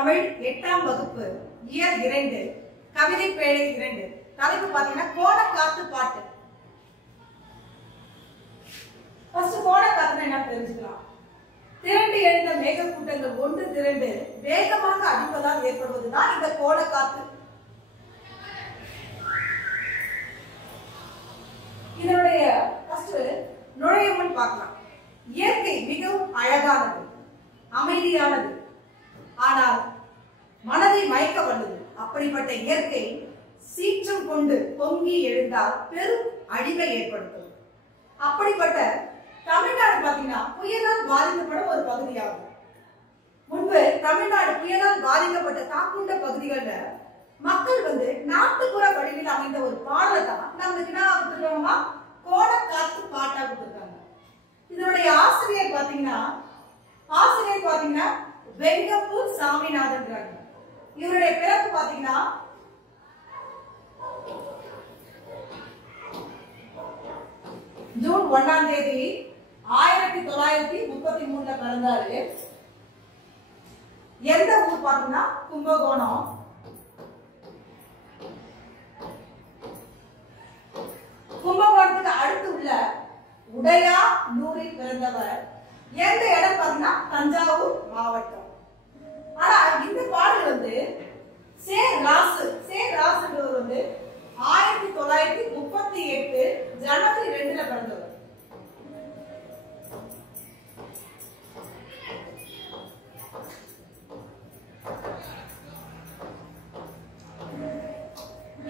தமிழ் 8ஆம் வகுப்பு இயர் 2 கவிதை பேழை 2 தலைப்பு பாத்தீங்கன்னா கோணக்காத்து பாட்டு. ஃபர்ஸ்ட் கோணக்காத்துனா என்ன தெரிஞ்சுக்கலாம். திரண்டு எழுந்த மேகக்கூட்டங்கள் ஒன்று திரண்டு வேகமாக அடிப்பதால் ஏற்படுவதுதான் இந்த கோணக்காத்து. இதனுடைய ஃபர்ஸ்ட் நுழைய முன் பார்க்கலாம். இயற்கை மிகவும் அழகானது, அமைதியானது, ஆனால் மனதை மயக்க வல்லது. அப்படிப்பட்ட இயற்கை சீற்றம் கொண்டு பொங்கி எழுந்தால் பெரும் அழிவை ஏற்படுத்தும். அப்படிப்பட்ட தமிழ்நாடு பாத்தீங்கன்னா புயலால் பாதிக்கப்பட ஒரு பகுதியாகும். முன்பு தமிழ்நாடு புயலால் பாதிக்கப்பட்ட தாக்குண்ட பகுதிகளில் மக்கள் நாட்டுப்புற வடிவில் அமைந்த ஒரு பாடலை தான் நம்மளுக்கு என்ன கொடுத்துருக்காங்கன்னா கோணக்காத்து பாட்டா கொடுத்துருக்காங்க. இதனுடைய ஆசிரியர் பாத்தீங்கன்னா வெங்கப்பூர் சாமிநாதன். இவருடைய பிறப்பு பாத்தீங்கன்னா ஜூன் 1ஆம் தேதி 1933 பிறந்தாரு. எந்த ஊர் பாத்தீங்கன்னா கும்பகோணம். கும்பகோணத்துக்கு அடுத்து உள்ள உடையாலூரில் பிறந்தவர். எந்த இடம் பாத்தீங்கன்னா தஞ்சாவூர் மாவட்டம். ஆனா இந்த பாடல் சேராசு 1938 ஜனவரி 2 பிறந்தவர்.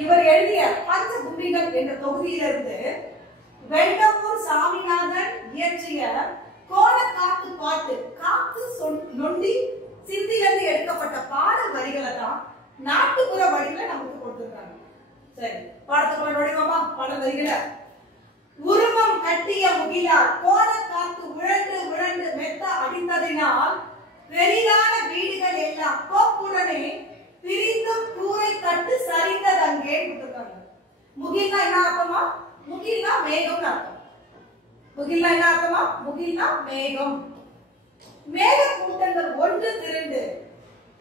இவர் எழுதிய பஞ்சபூமிகள் என்ற தொகுதியிலிருந்து வெங்கப்பூர் சாமிநாதன் இயற்றிய கோணக்காத்து பாட்டு, காத்து நொண்டி சிந்திலிருந்து எடுக்கப்பட்ட பாடல் வரிகளை தான் நாட்டுப்புற வடிவில நமக்கு கொடுத்திருக்காங்க. சரி, பாடத்துக்குள்ள நுழைவோமா? பாடல் வரிகளை. உருவம் கட்டிய முகிலால் கோணக்காத்து உழன்று உழன்று மெத்த அடித்ததினால் பெரிதான வீடுகள் எல்லாம் கோப்புடனே பிரிந்து கூரை கட்டு சரிந்ததங்கே கொடுத்திருக்காங்க. முகில்னா என்ன அர்த்தமா? முகில்னா மேகம் அர்த்தம். முகில்னா என்ன அர்த்தமா? முகில்னா மேகம். மேக கூட்டங்கள் ஒன்று திரண்டு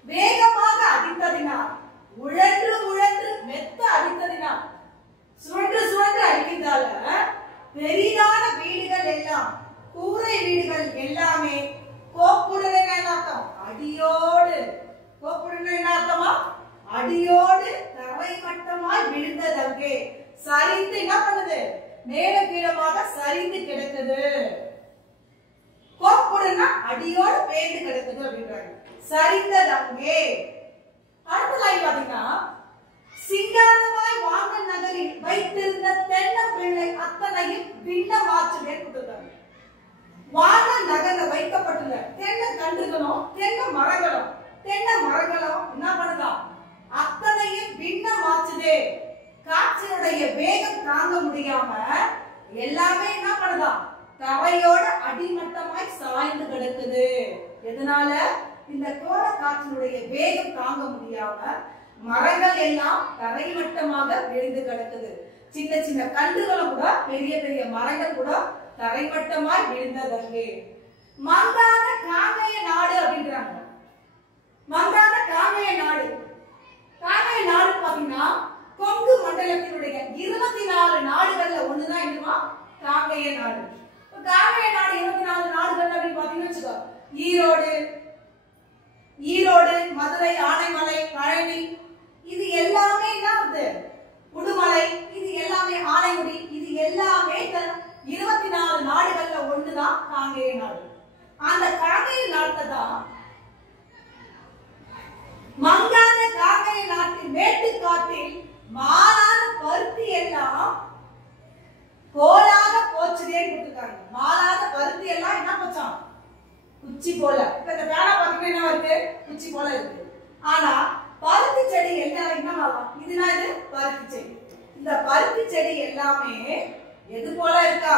வேகமாக அடித்ததினால் உழன்று உழன்று மெத்த அடித்ததினால் சுழன்று சுழன்று அடிக்கிறதால பெரிதான வீடுகள் எல்லாம் கூரை வீடுகள் எல்லாமே கோப்புடனே அர்த்தம் அடியோடு. கோப்புடனே என்ன அர்த்தமா? அடியோடு தரை மட்டமாய் விழுந்ததங்கே சரிந்து என்ன பண்ணுது? மேல கீழமாக சரிந்து கிடக்குது. கோப்புடனா அடியோடு பேந்து கிடக்குது அப்படின்றாங்க. சரிந்ததங்கே. அடுத்த லைன் பாத்தீங்கன்னா சிங்காரமாய் வாங்கல் நகரில் வைத்திருந்த தென்னம்பிள்ளை அத்தனையும் பின்ன மாற்றுவே கொடுத்தாங்க. வாங்கல் நகர்ல வைக்கப்பட்டுள்ள தென்னை கன்றுகளும் தென்னை மரங்களும் என்ன பண்ணுதான்? அத்தனையும் பின்ன மாற்றுதே. காற்றினுடைய வேகம் தாங்க முடியாம எல்லாமே என்ன பண்ணுதான்? தரையோட அடிமட்டமாய் சாய்ந்து கிடக்குது. எதனால? இந்த கோணக்காற்றினுடைய வேகம் தாங்க முடியாம மரங்கள் எல்லாம் தரைமட்டமாக விழுந்து கிடக்குது. சின்ன சின்ன கன்றுகளும் கூட பெரிய பெரிய மரங்கள் கூட தரைமட்டமாய் விழுந்ததற்கு மந்தான காங்கேய நாடு அப்படின்றாங்க. மந்தான காங்கேய நாடு பாத்தீங்கன்னா கொங்கு மண்டலத்தினுடைய 24 நாடுகள்ல ஒண்ணுதான் என்னமா காங்கேய நாடு. காங்கேய நாடு 24 நாடுகள் அப்படின்னு பாத்தீங்கன்னா ஈரோடு, மதுரை, ஆனைமலை, பழனி, இது எல்லாமே என்ன? உடுமலை, இது எல்லாமே ஆனைமுடி, இது எல்லாமே 24 நாடுகள்ல ஒண்ணுதான் காங்கேய நாடு. அந்த காங்கேய நாட்டை தான் மங்காத காங்கேய நாட்டின் மேட்டுக்காட்டில் மாலான பருத்தி எல்லாம் கோலாக போச்சுதே கொடுத்துருக்காங்க. மாலாத பருத்தி எல்லாம் என்ன போச்சான்? குச்சி போல. இப்ப இந்த பேனா பாத்தீங்கன்னா என்ன இருக்கு? குச்சி போல இருக்கு. ஆனா பருத்தி செடி எல்லாம் என்ன ஆகும்? இதுனா இது பருத்தி செடி. இந்த பருத்தி செடி எல்லாமே எது போல இருக்கா?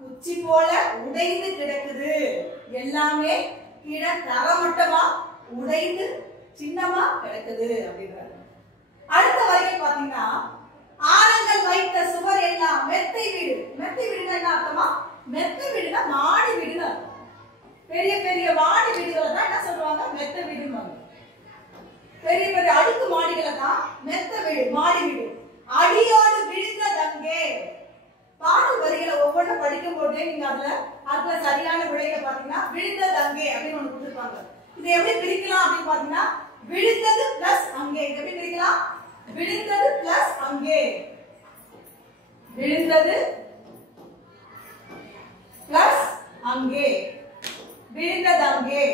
குச்சி போல உடைந்து கிடக்குது. எல்லாமே கீழே தரமட்டமா உடைந்து சின்னமா கிடக்குது அப்படின்றாங்க. அடுத்த வரைக்கும் பாத்தீங்கன்னா ஆரங்கள் வைத்த சுவர் எல்லாம் மெத்தை வீடு. மெத்தை வீடுனா என்ன அர்த்தமா? மெத்தை வீடுனா மாடி வீடுன்னு அர்த்தம். பெரிய பெரிய மாடி வீடுகளை தான் என்ன சொல்லுவாங்க? மெத்தை வீடுன்னு. பெரிய பெரிய அடுக்கு மாடிகளை தான் மெத்த வீடு, மாடி வீடு. அடியோடு விழுந்ததங்கே. பாடல் வரிகளை ஒவ்வொன்றும் படிக்கும் போதே நீங்க அதுல சரியான விடையில பாத்தீங்கன்னா விழுந்ததங்கே அப்படின்னு ஒண்ணு கொடுத்திருப்பாங்க. இதை எப்படி பிரிக்கலாம் அப்படின்னு பாத்தீங்கன்னா விழுந்தது பிளஸ் அங்கே. எப்படி பிரிக்கலாம்? விழுந்தது பிளஸ் அங்கே, விழுந்தது பிளஸ் அங்கே, விழுந்தது அங்கே.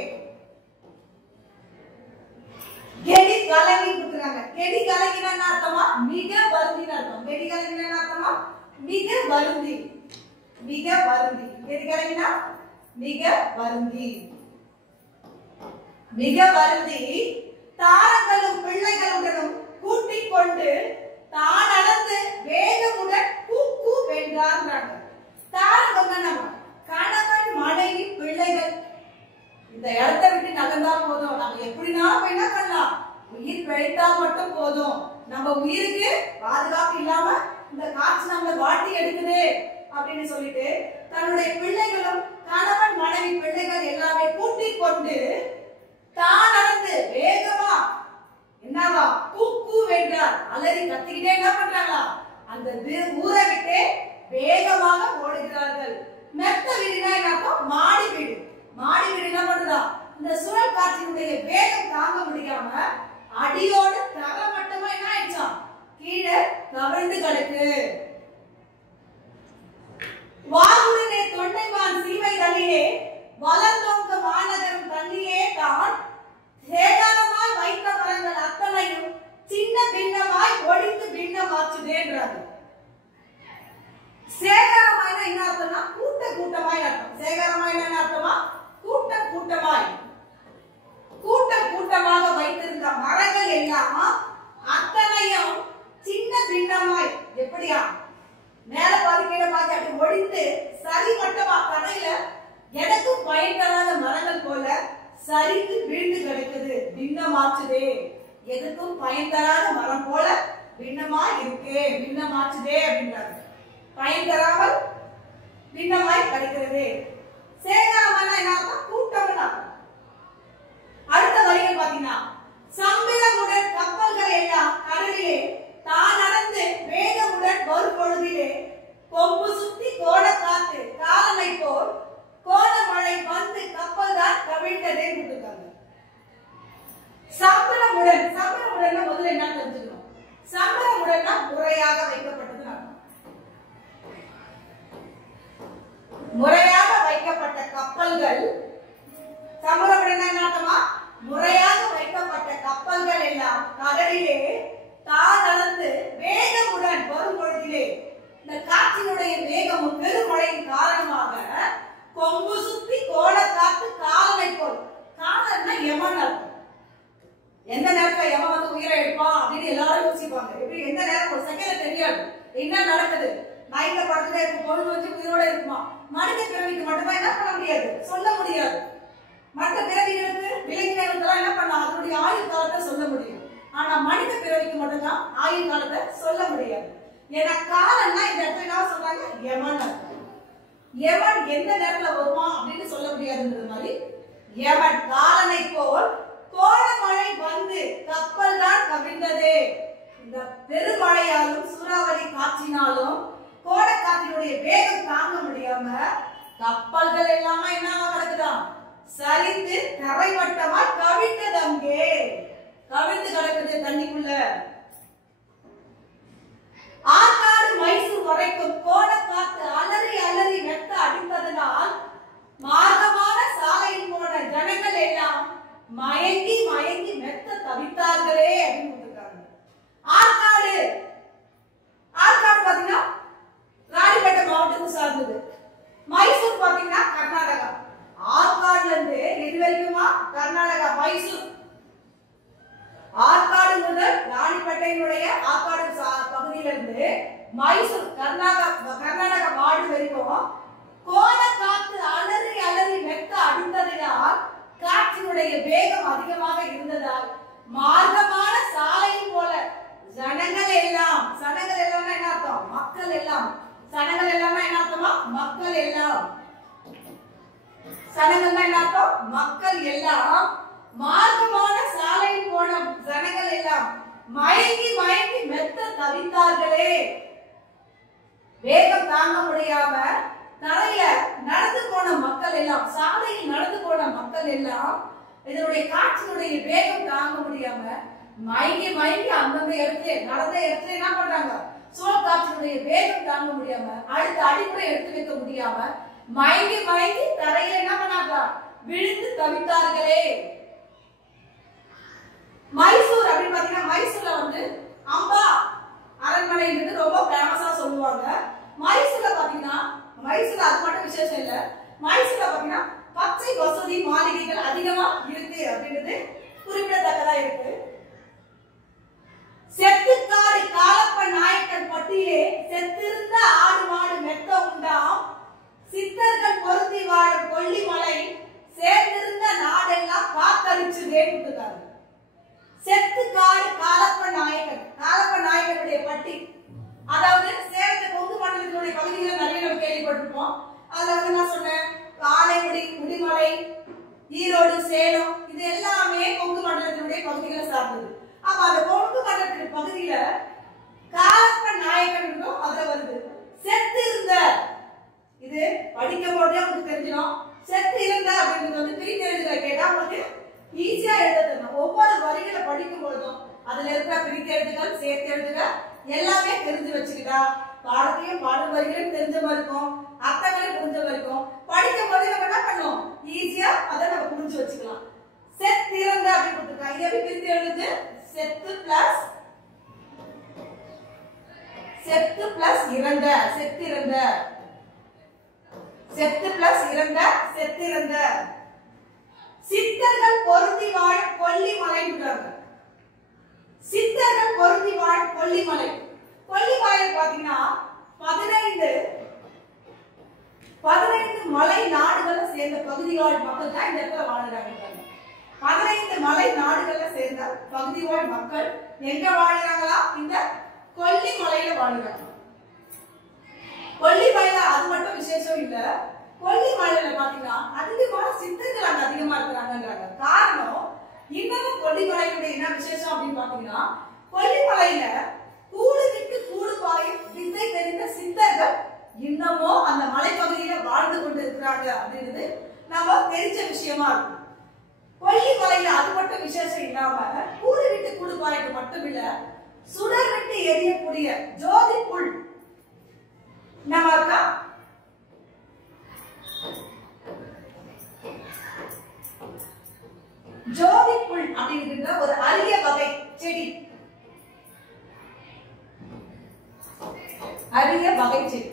கெடி கலங்கி கொடுத்துறாங்க. கெடி கலங்கினா என்ன அர்த்தமா? மிக வருந்தின்னு அர்த்தம். கெடி கலங்கினா என்ன அர்த்தமா? மிக வருந்தி, மிக வருந்தி. கெடி கலங்கினா மிக வருந்தி, மிக வருந்தி தாரங்களும் பிள்ளைகளுடனும் கூட்டிக் கொண்டு தான் நடந்து வேகமுடன் கூக்கு வென்றார். தாரங்கள் நம்ம கணவன் மனைவி பிள்ளைகள் இந்த இடத்தை விட்டு நகர்ந்தா போதும். நம்ம எப்படினாலும் என்ன பண்ணலாம், உயிர் பிழைத்தா மட்டும் போதும். நம்ம உயிருக்கு பாதுகாப்பு இல்லாம இந்த காற்று நம்மளை வாட்டி எடுக்குது அப்படின்னு சொல்லிட்டு தன்னுடைய பிள்ளைகளும் கணவன் மனைவி பிள்ளைகள் எல்லாமே கூட்டிக் கொண்டு தான் நடந்து வேகமா என்னவா கூக்கு வென்றார். அலறி கத்திக்கிட்டே என்ன பண்றாங்களா, அந்த ஊரை விட்டு வேகமாக ஓடுகிறார்கள். மெத்த வீடுனா என்ன? மாடி வீடு. மாடி வீடு என்ன பண்ணுதா, இந்த சுழல் காற்றினுடைய வேகம் தாங்க முடியாம அடியோடு தரமட்டமா என்ன ஆயிடுச்சா, கீழே கவிழ்ந்து கிடக்கு. வாகுடனே தொண்டைமான் சீமைகளிலே வளர்ந்தோங்க மாநகரம் தண்ணியே தான் சேதாரமாய் வைத்த மரங்கள் அத்தனையும் சின்ன பின்னமாய் ஒடிந்து பின்னமாச்சுதேன்றாங்க. சேகரமாய் என்ன அர்த்தம்னா கூட்ட கூட்டமாய் அர்த்தம். சேகரமாய் என்ன அர்த்தமா? கூட்ட கூட்டமாய், கூட்ட கூட்டமாக வைத்திருந்த மரங்கள் எல்லாம் அத்தனையும் சின்ன பின்னமாய், எப்படியா மேல பாதி கீழே பாதி அப்படி ஒடிந்து சரிமட்டமா கரையில எனக்கும் பயன் தராத மரங்கள் போல சரிந்து வீழ்ந்து கிடக்குது. பின்னமாச்சுதே, எதுக்கும் பயன் தராத மரம் போல பின்னமா இருக்கே, பின்னமாச்சுதே அப்படின்றாங்க. பயன் தராமல் பின்னமாய் கிடைக்கிறது. சேகரமான என்ன கூட்டம். அடுத்த வரிகள் பாத்தீங்கன்னா சம்பிரமுடன் கப்பல்கள் எல்லாம் கடலிலே தான் நடந்து வேகமுடன் வரும் பொழுதிலே கொம்பு சுத்தி கோட காத்து காலனை போல் கோட மழை வந்து கப்பல் தான் கவிழ்ந்ததே கொடுத்துருக்காங்க. சம்பிரமுடன், சம்பிரமுடன் முதல்ல என்ன தெரிஞ்சுக்கணும்? சம்பிரமுடன் முறையாக வைக்கப்பட்டது அர்த்தம். முறையாக வைக்கப்பட்ட கப்பல்கள், சம்பிரமுடன் என்ன அர்த்தமா? முறையாக வைக்கப்பட்ட கப்பல்கள் எல்லாம் கடலிலே தான் நடந்து வேகமுடன் வரும் பொழுதிலே இந்த காற்றினுடைய வேகமும் பெருமழையின் காரணமாக கொம்பு சுத்தி கோட காத்து காலனை போல். காலன்னா யமன் அர்த்தம். எந்த நேரத்துல யமன் வந்து உயிரை எடுப்பான் அப்படின்னு எல்லாரும் யோசிப்பாங்க. எப்படி எந்த நேரம் ஒரு செகண்ட்ல தெரியாது என்ன நடக்குது. நைட்ல படுத்துட்டே இருக்கும், பொழுது வச்சு உயிரோட இருக்குமா? மனித பிறவிக்கு மட்டும்தான் என்ன பண்ண முடியாது, சொல்ல முடியாது. மற்ற பிறவிகளுக்கு விலங்கினங்களுக்கெல்லாம் என்ன பண்ணலாம், அதனுடைய ஆயுள் காலத்தை சொல்ல முடியும். ஆனா மனித பிறவிக்கு மட்டும்தான் ஆயுள் காலத்தை சொல்ல முடியாது. ஏன்னா காலம்னா இந்த இடத்துல என்ன சொல்றாங்க, யமன் அர்த்தம். யமன் எந்த நேரத்துல வருவான் அப்படின்னு சொல்ல முடியாதுன்றது மாதிரி யமன் காலனை போல் கோடமழை வந்து கப்பல் தான் கவிழ்ந்ததே. இந்த பெருமழையாலும் சூறாவளி காற்றினாலும் கோட காற்றினுடைய வேகம் தாங்க முடியாம கப்பல்கள் எல்லாமே என்னவா கிடக்குதான், சரிந்து தரைமட்டமா கவிழ்ந்தது. அங்கே கவிழ்ந்து கிடக்குது தண்ணிக்குள்ள. ஆற்காடு மைசூர் வரைக்கும் கோட காத்து அலறி அலறி வெட்ட அடிப்பதனால் மார்க்கமான சாலையில் போன ஜனங்கள் எல்லாம் மயங்கி மயங்கி மெத்த தவித்தார்களே அப்படின்னு கொடுத்திருக்காங்க. ஆற்காடு, ஆற்காடு பாத்தீங்கன்னா ராணிப்பேட்டை மாவட்டத்தை சார்ந்தது. மைசூர் பாத்தீங்கன்னா கர்நாடகா. ஆற்காடுல இருந்து எது வரைக்குமா? கர்நாடகா, மைசூர். ஆற்காடு முதல் ராணிப்பேட்டையினுடைய ஆற்காடு பகுதியில இருந்து மைசூர் கர்நாடகா வார்டு வரைக்கும் கோட காத்து அலறி அலறி மெத்த அடித்ததினால் காற்றினுடைய வேகம் அதிகமாக இருந்ததால் மார்க்கமான சாலையில் போல ஜனங்கள் எல்லாம், சனங்கள் எல்லாம் என்ன அர்த்தம், மக்கள் எல்லாம், சனங்கள் எல்லாம் என்ன அர்த்தமா, மக்கள் எல்லாம், சனங்கள் என்ன அர்த்தம், மக்கள் எல்லாம் மார்க்கமான சாலையில் போன ஜனங்கள் எல்லாம் மயங்கி மயங்கி மெத்த தவித்தார்களே. வேகம் தாங்க முடியாம தரையில நடந்து போன மக்கள் எல்லாம், சாலையில் நடந்து போன மக்கள் எல்லாம் இதனுடைய காற்றினுடைய வேகம் தாங்க முடியாம மயங்கி மயங்கி அந்தந்த இடத்துல நடந்த இடத்துல என்ன பண்றாங்க, சுழல் காற்றினுடைய வேகம் தாங்க முடியாம அடுத்த அடிப்படை எடுத்து வைக்க முடியாம மயங்கி மயங்கி தரையில என்ன பண்ணாங்க, விழுந்து தவித்தார்களே. மைசூர் அப்படின்னு பாத்தீங்கன்னா, மைசூர்ல வந்து அம்பா அரண்மனைன்றது ரொம்ப ஃபேமஸா சொல்லுவாங்க. மைசூர்ல பாத்தீங்கன்னா, மைசூர்ல அது மட்டும் விசேஷம் இல்ல, மைசூர்ல பாத்தீங்கன்னா பச்சை வசதி மாளிகைகள் அதிகமா இருக்கு அப்படின்றது குறிப்பிடத்தக்கதா இருக்கு. செத்துக்காடு காலப்ப நாயக்கன் பட்டியிலே செத்திருந்த ஆடு மாடு மெத்த உண்டாம், சித்தர்கள் பொருந்தி வாழும் கொல்லிமலை சேர்ந்திருந்த நாடெல்லாம் காத்தடிச்சு வேண்டுகிறார். செத்துக்காடு காலப்ப நாயக்கன், காலப்ப நாயக்கனுடைய பட்டி, அதாவது சேலத்து கொங்கு மண்டலத்தினுடைய பகுதிகளை நிறைய நம்ம கேள்விப்பட்டிருப்போம். அதுல வந்து நான் சொன்னேன், ஆனைமுடி, முடிமலை, ஈரோடு, சேலம், இது எல்லாமே கொங்கு மண்டலத்தினுடைய பகுதிகளை சார்ந்தது. அப்ப அந்த கொங்கு மண்டலத்தின் பகுதியில காலப்ப நாயக்கன் அதுல வருது. செத்து இருந்த, இது படிக்கும் போதே உங்களுக்கு தெரிஞ்சிடும். செத்து இருந்த அப்படின்றது வந்து பிரித்து எழுதுகிற கேட்டா உங்களுக்கு ஈஸியா எழுத தெரியும். ஒவ்வொரு வரிகளை படிக்கும் பொழுதும் அதுல இருக்கிற பிரித்து எழுதுகள், சேர்த்து எழுதுகள் எல்லாமே தெரிஞ்சு வச்சுக்கிட்டா பாடத்தையும் பாடல் வரிகளையும் தெரிஞ்ச மாதிரி இருக்கும், அர்த்தங்களையும் புரிஞ்ச மாதிரி இருக்கும். படிக்கும் போதே நம்ம என்ன பண்ணோம், ஈஸியா அதை நம்ம புரிஞ்சு வச்சுக்கலாம். செத்திறந்த அப்படின்னு கொடுத்துருக்காங்க. இதை பிரித்து எழுது செத்து பிளஸ் இறந்த, செத்திறந்த, செத்து பிளஸ் இறந்த, செத்திறந்த. சித்தர்கள் பொருந்தி வாழும் கொல்லிமலை, சித்தர்கள் பொருந்தி வாழும் கொல்லிமலை. கொல்லிமலை பாத்தீங்கன்னா 15 மலை நாடுகளை சேர்ந்த பகுதிவாழ் மக்கள் தான் இந்த இடத்துல வாழுறாங்க. 15 மலை நாடுகளை சேர்ந்த பகுதிவாழ் மக்கள் எங்க வாழுறாங்களா, இந்த கொல்லிமலையில வாழுறாங்க. கொல்லிமலையில அது மட்டும் விசேஷம் இல்ல, கொல்லிமலையில பாத்தீங்கன்னா அதிகமான சித்தர்கள் அங்க அதிகமா இருக்கிறாங்கன்றாங்க. காரணம், இன்னமும் கொல்லிமலையுடைய என்ன விசேஷம் அப்படின்னு பாத்தீங்கன்னா, கொல்லிமலையில கூடு விட்டு கூடு பாயும் வித்தை தெரிந்த சித்தர்கள் இன்னமும் அந்த மலைப்பகுதியில வாழ்ந்து கொண்டு இருக்கிறாங்க அப்படின்றது நம்ம தெரிஞ்ச விஷயமா இருக்கும். கொல்லிமலையில அது மட்டும் விசேஷம் இல்லாம கூடு விட்டு கூடு பாய்க்கு மட்டும் இல்ல, சுடர் விட்டு எரியக்கூடிய ஜோதி புல் நம்ம இருக்கா, ஜோதி புல் அப்படிங்கிற ஒரு அரிய வகை செடி, அரிய வகை செடி.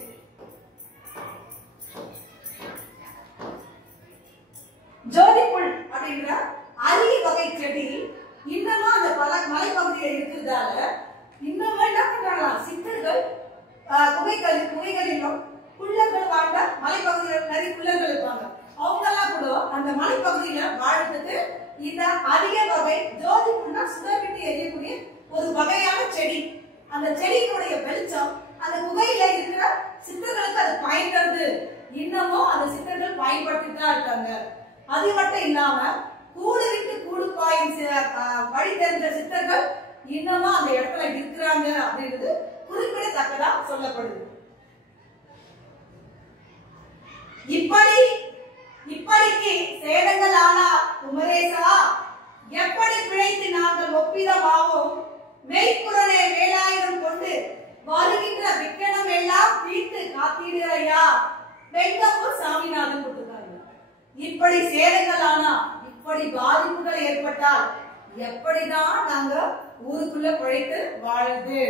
ஜோதி புல் அப்படிங்கிற அரிய வகை செடி இன்னமும் அந்த மலைப்பகுதியில் இருக்கிறதால இன்னமும் என்ன பண்றாங்க, சித்தர்கள் குகைகளிலும் குள்ளங்கள் வாழ்ந்த மலைப்பகுதியில் நிறைய குள்ளங்கள் இருப்பாங்க. அவங்க எல்லாம் கூட அந்த மலைப்பகுதியில வாழ்றதுக்கு இந்த அரிய வகை ஜோதி புல்னா சுடர் விட்டு எரியக்கூடிய ஒரு வகையான செடி. அந்த செடியினுடைய வெளிச்சம் அந்த குகையில இருக்கிற சித்தர்களுக்கு அது பயன்படுது. இன்னமும் அந்த சித்தர்கள் பயன்படுத்திட்டு தான் இருக்காங்க. அது மட்டும் இல்லாம கூடு விட்டு கூடு பாயும் வழி தெரிஞ்ச சித்தர்கள் இன்னமும் அந்த இடத்துல இருக்கிறாங்க அப்படின்றது குறிப்பிடத்தக்கதா சொல்லப்படுது. இப்படிக்கு சேதங்கள் ஆனா குமரேசா, எப்படி பிழைத்து நாங்கள் ஒப்பிதமாவோம், மெய்ப்புடனே வேலாயுதம் கொண்டு வருகின்ற விக்கணம் எல்லாம் தீர்த்து காத்திடுறையா. வெங்கப்பூர் சாமிநாதன் கொடுத்திருக்காங்க. இப்படி சேதங்கள் ஆனா, இப்படி பாதிப்புகள் ஏற்பட்டால் எப்படிதான் நாங்க ஊருக்குள்ள பிழைத்து வாழுது.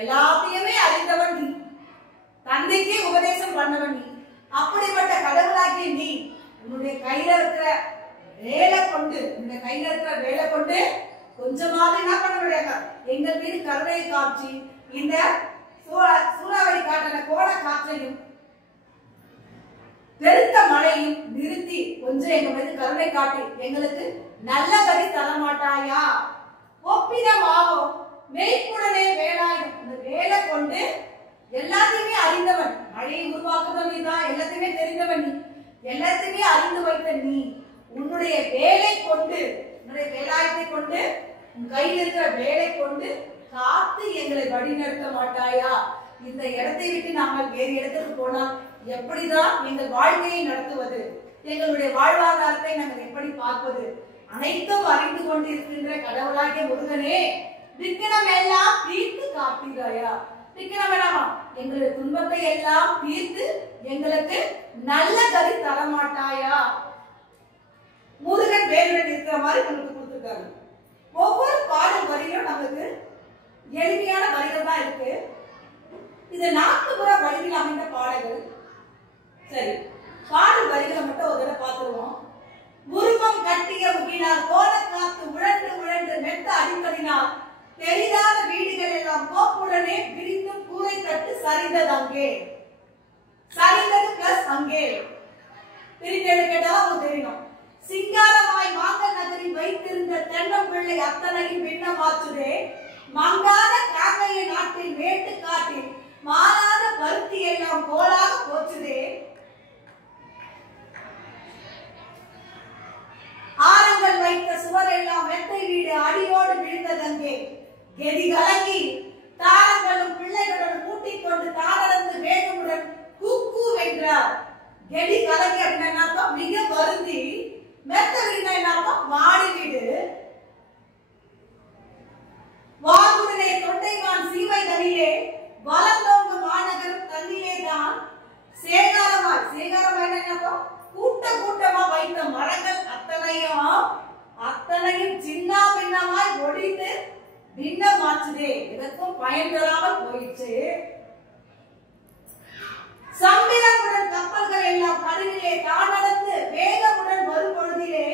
எல்லாத்தையுமே அறிந்தவன் நீ, தந்தைக்கே உபதேசம் பண்ணவன் நீ. அப்படிப்பட்ட கடவுளாகிய நீ உன்னுடைய கையில இருக்கிற வேலை கொண்டு கொஞ்சமாக என்ன பண்ண முடியாது, எங்கள் மீது கருணையை காட்சி இந்த சூறாவளி காற்றின கோட காற்றையும் பெருத்த மழையும் நிறுத்தி கொஞ்சம் எங்க மீது கருணை காட்டி எங்களுக்கு நல்ல கதி தரமாட்டாயா. ஒப்பிதமாகும் மெய்ப்புடனே வேலாயும், இந்த வேலை கொண்டு எல்லாத்தையுமே அறிந்தவன், மழையை உருவாக்குதல் நீதான், எல்லாத்தையுமே தெரிந்தவன் நீ, எல்லாத்தையுமே அறிந்து வைத்த நீ, உன்னுடைய வேலை கொண்டு உன்னுடைய வேலாயத்தை கொண்டு உன் கையில் இருக்கிற வேலை கொண்டு காத்து எங்களை வழிநடத்த மாட்டாயா? இந்த இடத்தை விட்டு நாங்கள் வேறு இடத்துக்கு போனால் எப்படிதான் எங்கள் வாழ்க்கையை நடத்துவது? எங்களுடைய வாழ்வாதாரத்தை நாங்கள் எப்படி பார்ப்பது? அனைத்தும் அறிந்து கொண்டிருக்கின்ற கடவுளாகிய முருகனே, விக்கிரம் எல்லாம் தீர்த்து காப்பீராயா? விக்கிரம் வேணாமா? எங்களுடைய துன்பத்தை எல்லாம் தீர்த்து எங்களுக்கு நல்ல கதி தரமாட்டாயா? முருகன் வேலுடன் இருக்கிற மாதிரி நமக்கு கொடுத்திருக்காரு. ஒவ்வொரு பாடல் வரியும் நமக்கு எளிமையான வரிகள் தான் இருக்கு. இது நாட்டுப்புற வடிவில் அமைந்த பாடல்கள். சரி, பாடல் வரிகளை மட்டும் ஒரு தடவை பார்த்துருவோம். உருவம் கட்டிய முகினால் கோல காத்து உழன்று உழன்று மெத்த அடிப்பதினால் பெரிதான வீடுகள் எல்லாம் கோப்புடனே விரிந்து கூரை கட்டு சரிந்தது அங்கே. சரிந்தது பிளஸ் அங்கே பிரித்தெடு கேட்டாலும் உங்களுக்கு தெரியணும். சிங்காரமாய் மாங்கல் நகரில் வைத்திருந்த தென்னம்பிள்ளை அத்தனையும் விண்ணமாச்சுதே. மங்காத காக்கைய நாட்டில் மேட்டு காட்டில் மாறாத பருத்தி எல்லாம் கோலாக போச்சுதே. ஆரங்கள் வைத்த சுவர் எல்லாம் மெத்தை வீடு அடியோடு விழுந்ததங்கே. கெதி கலங்கி தாரங்களும் பிள்ளைகளுடன் கூட்டிக் கொண்டு தாரந்து வேகமுடன் கூக்கு வென்றார். கெடி கலங்கி அப்படின்னா மிக வருந்தி, மெத்த வீடுனா மாடி வீடு. வாகுடனே தொண்டைவான் சீமை நதியிலே வளர்ந்தோங்க மாநகரம் தண்ணிலே தான் சேகாரமாய். சேகாரமாய் கூட்ட கூட்டமா வைத்த மரங்கள் அத்தனையும் சின்ன பின்னமாய் ஒடித்து பின்னமாச்சுதே. இதற்கும் பயன் தராமல் போயிடுச்சு. சம்பிரமுடன் கப்பல்கள் எல்லாம் கடலிலே தான் நடந்து வேகமுடன் வரும் பொழுதிலே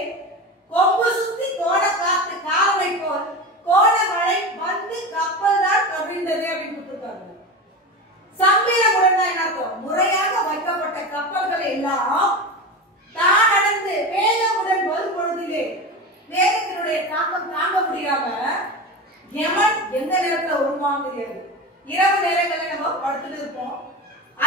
கொம்பு சுத்தி கோட காத்து காவலை போல் கோட மழை வந்து கப்பல் தான் கவிழ்ந்தது அப்படின்னு கொடுத்துருக்காங்க. சம்பிரமுடன் தான் என்ன? முறையாக வைக்கப்பட்ட கப்பல்கள் எல்லாம் தான் நடந்து வேகமுடன் வரும் பொழுதிலே வேகத்தினுடைய தாக்கம் தாங்க முடியாம யமன் எந்த நேரத்துல உருவாங்க தெரியாது. இரவு நேரங்கள்ல நம்ம படுத்துட்டு இருப்போம்.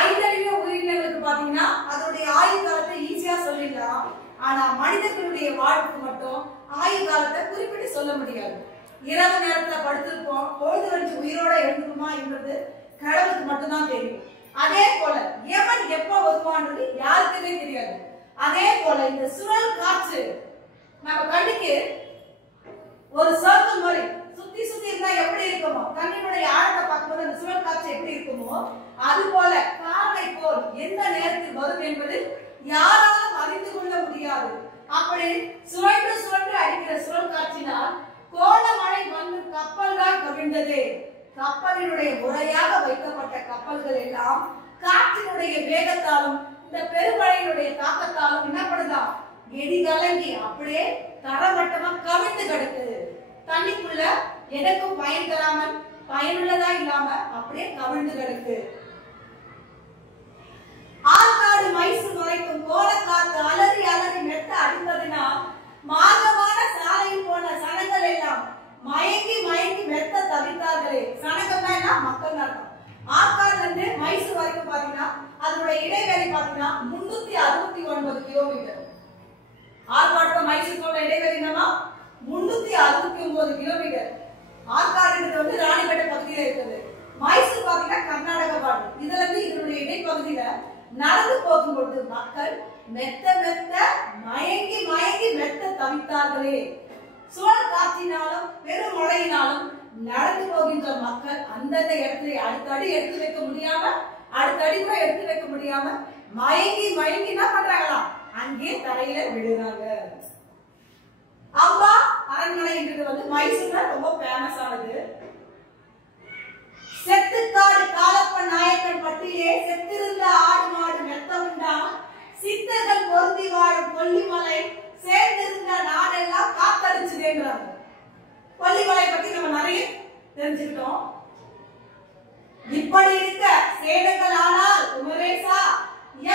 ஐந்தறிவு உயிரினங்களுக்கு பாத்தீங்கன்னா அதோடைய ஆயுள் காலத்தை ஈஸியா சொல்லிடலாம். ஆனா மனிதர்களுடைய வாழ்வுக்கு மட்டும் ஆயுள் காலத்தை குறிப்பிட்டு சொல்ல முடியாது. இரவு நேரத்துல படுத்திருப்போம், பொழுது வந்து உயிரோட எழுந்துருமா என்பது கடவுளுக்கு மட்டும்தான் தெரியும். அதே போல யமன் எப்ப வருவான்னு யாருக்குமே தெரியாது. அதே போல இந்த சுழல் காற்று நம்ம கண்ணுக்கு ஒரு சர்க்கிள் மாதிரி சுத்தி சுத்தி இருந்தா எப்படி இருக்குமோ, கண்ணினுடைய ஆழத்தை பார்க்கும்போது அந்த சுழல் காற்று எப்படி இருக்குமோ அது போல காலை போல் எந்த நேரத்தில் வரும் என்பது யாராலும் அறிந்து கொள்ள முடியாது. அப்படி சுழன்று சுழன்று அடிக்கிற சுழல் காற்றினால் கோட மழை வந்து கப்பல் தான் கவிழ்ந்தது. கப்பலினுடைய முறையாக வைக்கப்பட்ட கப்பல்கள் எல்லாம் காற்றினுடைய வேகத்தாலும் இந்த பெருமழையினுடைய தாக்கத்தாலும் என்ன பண்ணுதான்? எடி கலங்கி அப்படியே தரமட்டமா கவிழ்ந்து கிடக்குது. தண்ணிக்குள்ள எதற்கும் பயன் தராமல் பயனுள்ளதா இல்லாம அப்படியே கவிழ்ந்து கிடக்கு. ஆற்காடு மைசூர் வரைக்கும் கோலக்காத்து அலறி அலறி மெத்த அடிப்பதினால் மார்க்கமான சாலையில் போன சனங்கள் எல்லாம் மயங்கி மயங்கி மெத்த தவித்தார்களே. சனங்கள்னா என்ன? மக்கள் நடக்கும். ஆற்காடுல இருந்து மைசூர் வரைக்கும் பாத்தீங்கன்னா அதனுடைய இடைவெளி பாத்தீங்கன்னா 369 கிலோமீட்டர். ஆற்காடு மைசூரோட இடைவெளி என்னன்னா 369 கிலோமீட்டர். ஆற்காடு வந்து ராணிப்பேட்டை பகுதியில இருக்குது. மைசூர் பாத்தீங்கன்னா கர்நாடக பார்டர். இதுல இருந்து இதனுடைய இடைப்பகுதியில நடந்து போகும்போது மக்கள் மெத்த மெத்த மயங்கி மயங்கி மெத்த தவித்தார்களே. சுழல் காற்றினாலும் பெருமழையினாலும் நடந்து போகின்ற மக்கள் அந்தந்த இடத்துல அடுத்த அடி எடுத்து வைக்க முடியாம அடுத்த அடி கூட எடுத்து வைக்க முடியாம மயங்கி மயங்கி என்ன பண்றாங்களாம்? அங்கே தரையில விழுறாங்க. அம்பா அரண்மனைன்றது வந்து மைசூர்ல ரொம்ப ஃபேமஸ் ஆனது. செத்துக்காடு காலப்ப நாயக்கன் பட்டியே செத்திருந்த ஆடு மாடு மெத்த உண்டா சித்தர்கள் பொருந்தி வாழும் கொல்லிமலை சேர்ந்திருந்த நாடெல்லாம் காத்தடிச்சுதேன்றாங்க. கொல்லிமலை பத்தி நம்ம நிறைய தெரிஞ்சுக்கிட்டோம். இப்படி இருக்க சேடங்கள் ஆனால் குமரேசா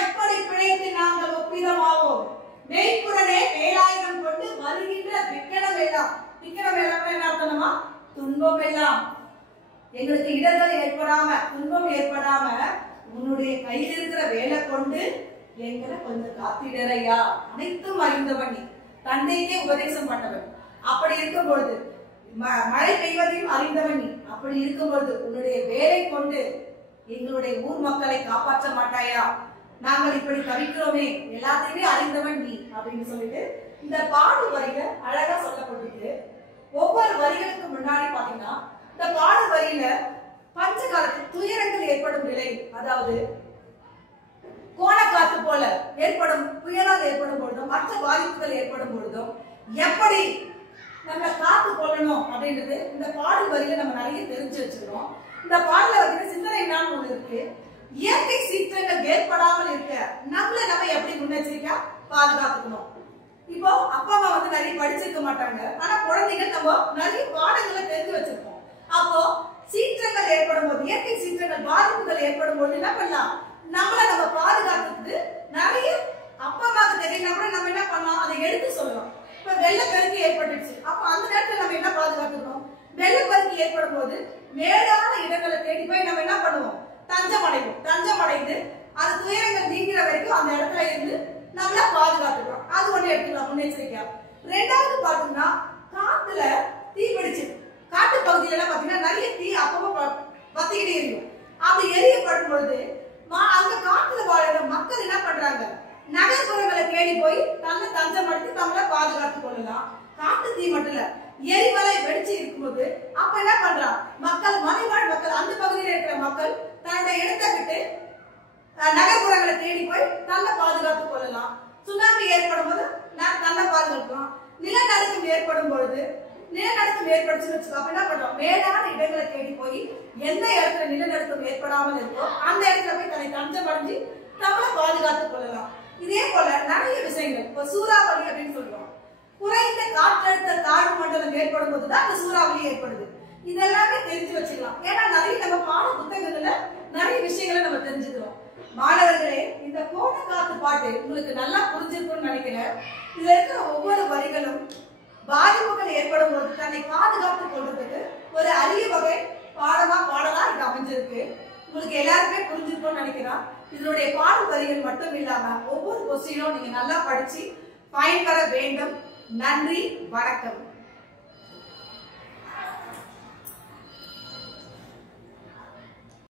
எப்படி பிழைத்து நாங்கள் ஒப்பிதமாவோம்? மெய்ப்புறனே வேலாயுதம் கொண்டு வருகின்ற விக்கடம் எல்லாம். விக்கடம் எல்லாம் என்ன அர்த்தமா? துன்பம் எல்லாம் எங்களுக்கு இடர்கள் ஏற்படாம துன்பம் ஏற்படாம உன்னுடைய கையில் இருக்கிற வேலை கொண்டு எங்களை கொஞ்சம் காத்திடறையா. அனைத்தும் அறிந்தவன் நீ, தந்தைக்கே உபதேசம் பண்ணவன். அப்படி இருக்கும் பொழுது மழை பெய்வதையும் அறிந்தவன் நீ. அப்படி இருக்கும் பொழுது உன்னுடைய வேலை கொண்டு எங்களுடைய ஊர் மக்களை காப்பாற்ற மாட்டாயா? நாங்கள் இப்படி தவிக்கிறோமே, எல்லாத்தையுமே அறிந்தவன் நீ அப்படின்னு சொல்லிட்டு இந்த பாடல் வரியில அழகா சொல்லப்பட்டிருக்கு. ஒவ்வொரு வரிகளுக்கு முன்னாடி பாத்தீங்கன்னா இந்த பாடல் வரியில பஞ்ச காலத்தில் துயரங்கள் ஏற்படும் நிலை, அதாவது கோணக்காத்து போல ஏற்படும் புயலால் ஏற்படும் பொழுதும் மற்ற பாதிப்புகள் ஏற்படும் பொழுதும் எப்படி நம்ம காத்து கொள்ளணும் அப்படின்றது இந்த பாடல் வரியில நம்ம நிறைய தெரிஞ்சு வச்சுக்கிறோம். இந்த பாடல வரியில சிந்தனை என்னன்னு ஒண்ணு இருக்கு. இயற்கை சீற்றங்கள் ஏற்படாமல் இருக்க நம்ம எப்படி முன்னெச்சரிக்கையா பாதுகாத்துக்கணும். இப்போ அப்பா அம்மா வந்து நிறைய படிச்சிருக்க மாட்டாங்க, ஆனா குழந்தைங்க நம்ம நிறைய பாடங்களை தெரிஞ்சு வச்சிருப்போம். அப்போ சீற்றங்கள் ஏற்படும் போது, இயற்கை சீற்றங்கள் பாதிப்புகள் ஏற்படும் போது என்ன பண்ணலாம், நம்மள நம்ம பாதுகாத்துக்கு நிறைய அப்பா அம்மாவுக்கு தெரியணும் கூட நம்ம என்ன பண்ணலாம், அதை எடுத்து சொல்லலாம். இப்ப வெள்ளப்பெருக்கு ஏற்பட்டுச்சு, அப்ப அந்த நேரத்துல நம்ம என்ன பாதுகாத்துக்கணும், வெள்ளப்பெருக்கு ஏற்படும் போது மேலான இடங்களை தேடி போய் நம்ம என்ன பண்ணுவோம், தஞ்சம் அடைவோம். தஞ்சம் அடைந்து அந்த துயரங்கள் நீங்கிற வரைக்கும் அந்த இடத்துல இருந்து நம்மள பாதுகாத்துக்கிறோம். அது ஒண்ணு எடுத்துக்கலாம் முன்னெச்சரிக்கையா. ரெண்டாவது பாத்தீங்கன்னா காத்துல தீ பிடிச்சு, காட்டு பகுதியில எல்லாம் பாத்தீங்கன்னா நிறைய தீ அப்பப்போ பத்திக்கிட்டே எரியும். அப்படி எரியப்படும் பொழுது அங்க காட்டுல வாழற மக்கள் என்ன பண்றாங்க, நகர்ப்புறங்களை தேடி போய் தன்னை தஞ்சம் அடைத்து தங்களை பாதுகாத்துக் கொள்ளலாம். காட்டு தீ மட்டும் இல்ல, எரிமலை வெடிச்சு இருக்கும்போது அப்ப என்ன பண்றான் மக்கள், மலைவாழ் மக்கள், அந்த பகுதியில் இருக்கிற மக்கள் தன்னுடைய இடத்தை விட்டு நகர்ப்புறங்களை தேடி போய் தன்னை பாதுகாத்துக் கொள்ளலாம். சுனாமி ஏற்படும் போது தன்னை பாதுகாக்கலாம். நிலநடுக்கம் ஏற்படும் பொழுது, நிலநடுக்கம் ஏற்படுச்சுன்னு வச்சுக்கோ, அப்ப என்ன பண்றோம், மேலான இடங்களை தேடி போய் எந்த இடத்துல நிலநடுக்கம் ஏற்படாமல் இருக்கோ அந்த இடத்துல போய் தன்னை தஞ்சம் அடைஞ்சு நம்மளை பாதுகாத்துக் கொள்ளலாம். இதே போல நிறைய விஷயங்கள். இப்ப சூறாவளி அப்படின்னு சொல்றோம், குறைந்த காற்றழுத்த தாழ்வு மண்டலம் ஏற்படும் போதுதான் அந்த சூறாவளி ஏற்படுது. இதெல்லாமே தெரிஞ்சு வச்சுக்கலாம். ஏன்னா நிறைய நம்ம பாட புத்தகங்கள்ல நிறைய விஷயங்களை நம்ம தெரிஞ்சுக்கிறோம். மாணவர்களே, இந்த கோணக்காத்து பாட்டு உங்களுக்கு நல்லா புரிஞ்சிருக்கும்னு நினைக்கிறேன். இதுல இருக்கிற ஒவ்வொரு வரிகளும் பாதிப்புகள் ஏற்படும் போது தன்னை பாதுகாத்துக் கொள்றதுக்கு ஒரு அரிய வகை பாடலா இது அமைஞ்சிருக்கு. உங்களுக்கு எல்லாருமே புரிஞ்சிருக்கும்னு நினைக்கிறேன். இதனுடைய பாடல் வரிகள் மட்டும் இல்லாம ஒவ்வொரு கொஸ்டினும் நீங்க நல்லா படிச்சு பயன்பெற வேண்டும். நன்றி, வணக்கம்.